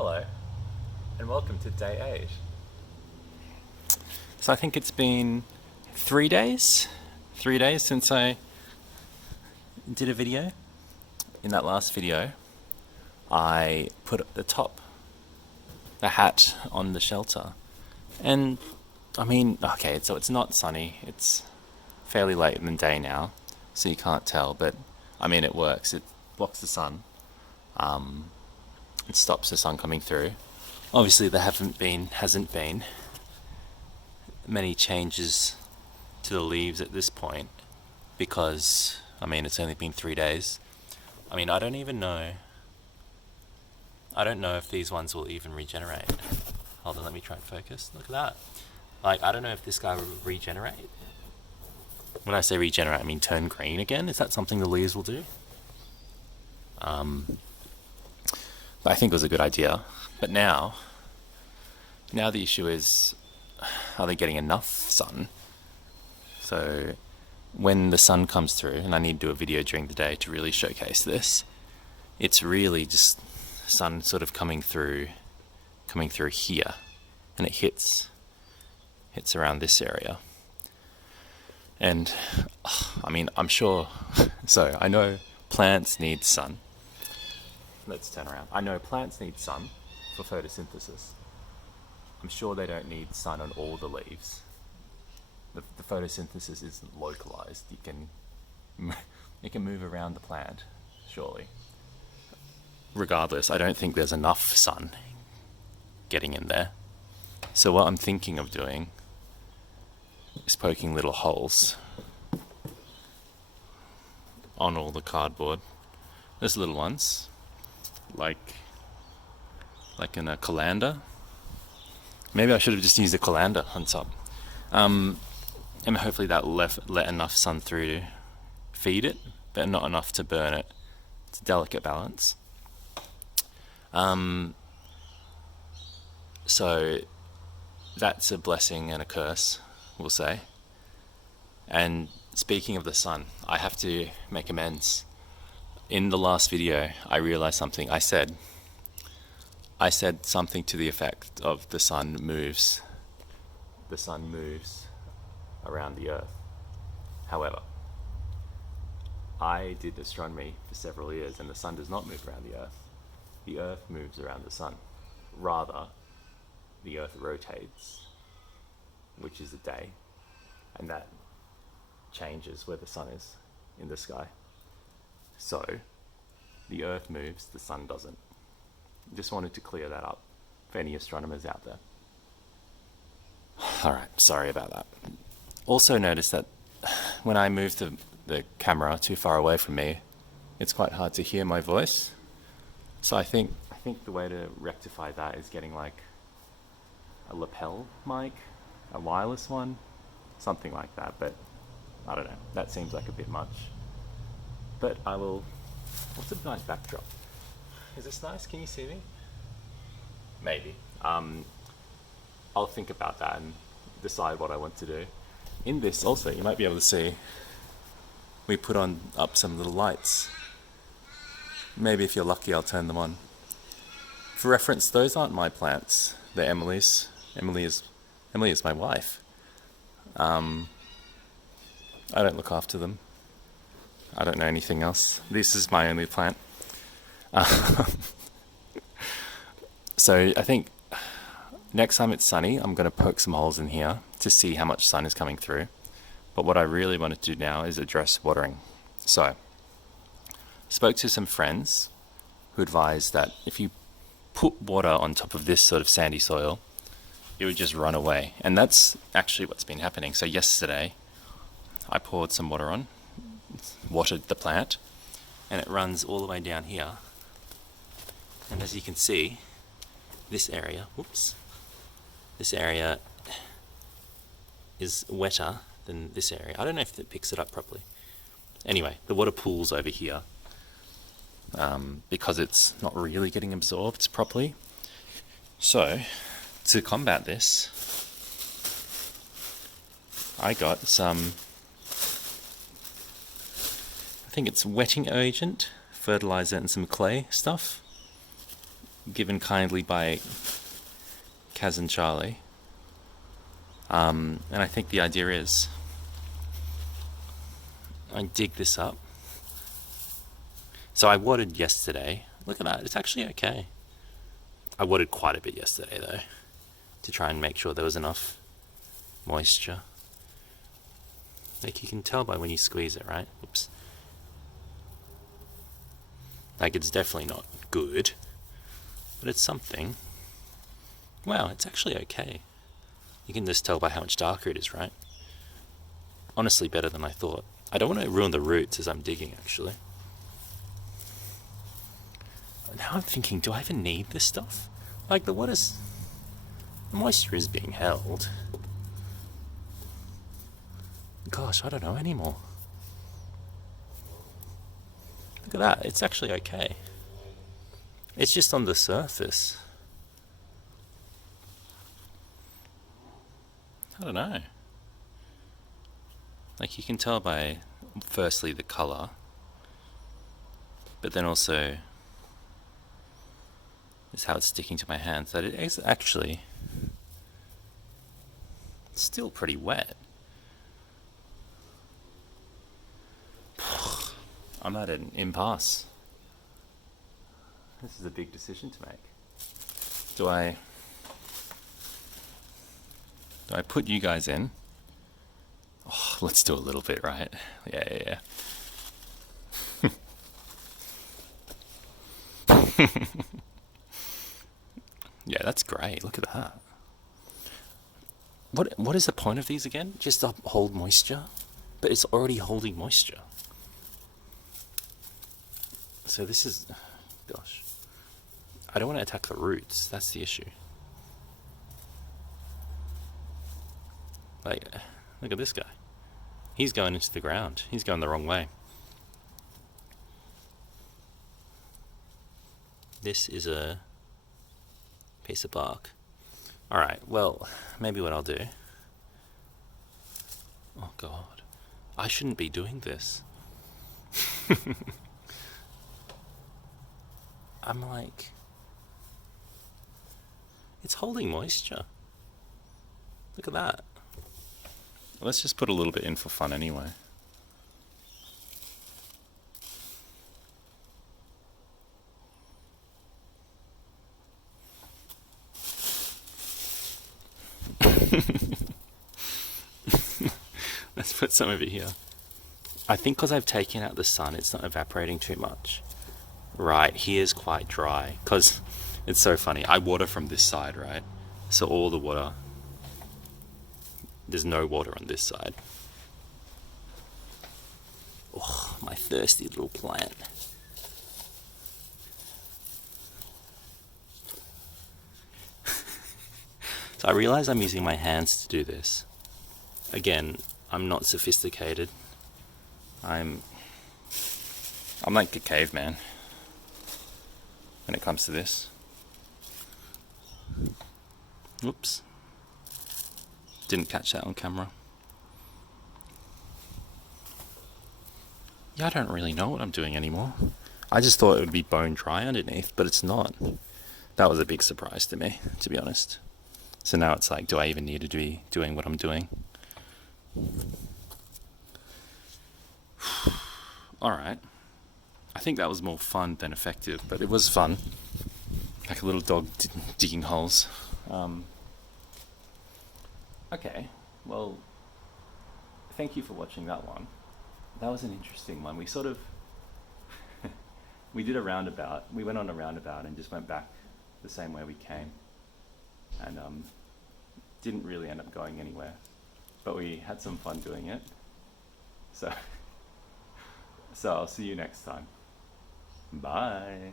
Hello, and welcome to day 8. So I think it's been 3 days? 3 days since I did a video. In that last video, I put the hat on the shelter. And, okay, so it's not sunny. It's fairly late in the day now, so you can't tell, but, it works. It blocks the sun. It stops the sun coming through. Obviously, there hasn't been many changes to the leaves at this point because, it's only been 3 days. I don't even know. I don't know if these ones will even regenerate. Hold on, let me try and focus. Look at that. I don't know if this guy will regenerate. When I say regenerate, I mean turn green again. Is that something the leaves will do? I think it was a good idea. But now the issue is, are they getting enough sun? So when the sun comes through, and I need to do a video during the day to really showcase this, it's really just sun sort of coming through here, and it hits around this area. And I'm sure, so I know plants need sun. Let's turn around. I know plants need sun for photosynthesis. I'm sure they don't need sun on all the leaves. The photosynthesis isn't localized. You can move around the plant, surely. Regardless, I don't think there's enough sun getting in there. So what I'm thinking of doing is poking little holes on all the cardboard. There's little ones, like in a colander. Maybe I should have just used a colander on top. And hopefully that let enough sun through to feed it, but not enough to burn it. It's a delicate balance. So that's a blessing and a curse, we'll say. And speaking of the sun, I have to make amends. In the last video, I realized something. I said something to the effect of the sun moves around the Earth. However, I did astronomy for several years, and the sun does not move around the Earth. The Earth moves around the sun. Rather, the Earth rotates, which is a day, and that changes where the sun is in the sky. So, the Earth moves, the sun doesn't. Just wanted to clear that up for any astronomers out there. Alright, sorry about that. Also noticed that when I move the camera too far away from me, it's quite hard to hear my voice. So I think the way to rectify that is getting like a lapel mic, a wireless one, something like that, but I don't know, that seems like a bit much. But I will... What's a nice backdrop? Is this nice? Can you see me? Maybe. I'll think about that and decide what I want to do. In this also, you might be able to see, we put up some little lights. Maybe if you're lucky, I'll turn them on. For reference, those aren't my plants. They're Emily's. Emily is my wife. I don't look after them. I don't know anything else. This is my only plant. So I think next time it's sunny, I'm going to poke some holes in here to see how much sun is coming through. But what I really want to do now is address watering. So, spoke to some friends who advised that if you put water on top of this sort of sandy soil, it would just run away. And that's actually what's been happening. So yesterday, I poured some water on, watered the plant, and it runs all the way down here. And as you can see, this area is wetter than this area. I don't know if it picks it up properly. Anyway, the water pools over here because it's not really getting absorbed properly. So, to combat this, I got some, I think it's wetting agent, fertilizer and some clay stuff. given kindly by Kaz and Charlie. And I think the idea is I dig this up. So I watered yesterday. Look at that, it's actually okay. I watered quite a bit yesterday though, to try and make sure there was enough moisture. Like you can tell by when you squeeze it, right? Oops. Like it's definitely not good, but it's something. Wow, it's actually okay. You can just tell by how much darker it is, right? Honestly, better than I thought. I don't want to ruin the roots as I'm digging, actually. Now I'm thinking, do I even need this stuff? Like, the moisture is being held. Gosh, I don't know anymore. Look at that, it's actually okay. It's just on the surface. I don't know. Like you can tell by, firstly, the colour, but then also is how it's sticking to my hands, that it is actually still pretty wet. I'm at an impasse. This is a big decision to make. Do I put you guys in? Oh, let's do a little bit, right? Yeah. Yeah, that's great. Look at that. What is the point of these again? Just to hold moisture? But it's already holding moisture. So this is... Gosh. I don't want to attack the roots. That's the issue. Like, look at this guy. He's going into the ground. He's going the wrong way. This is a piece of bark. Alright, well, maybe what I'll do... Oh god. I shouldn't be doing this. I'm like... It's holding moisture. Look at that. Let's just put a little bit in for fun anyway. Let's put some over here. I think because I've taken out the sun, it's not evaporating too much. Right, here's quite dry, because it's so funny. I water from this side, right? So all the water... There's no water on this side. Oh, my thirsty little plant. So I realize I'm using my hands to do this. Again, I'm not sophisticated. I'm like a caveman when it comes to this. Oops. Didn't catch that on camera. Yeah, I don't really know what I'm doing anymore. I just thought it would be bone dry underneath, but it's not. That was a big surprise to me, to be honest. So now it's like, do I even need to be doing what I'm doing? Alright. I think that was more fun than effective, but it was fun. Like a little dog digging holes. Okay, well, thank you for watching that one. That was an interesting one. We sort of... we did a roundabout. We went on a roundabout and just went back the same way we came. And didn't really end up going anywhere. But we had some fun doing it. So I'll see you next time. Bye.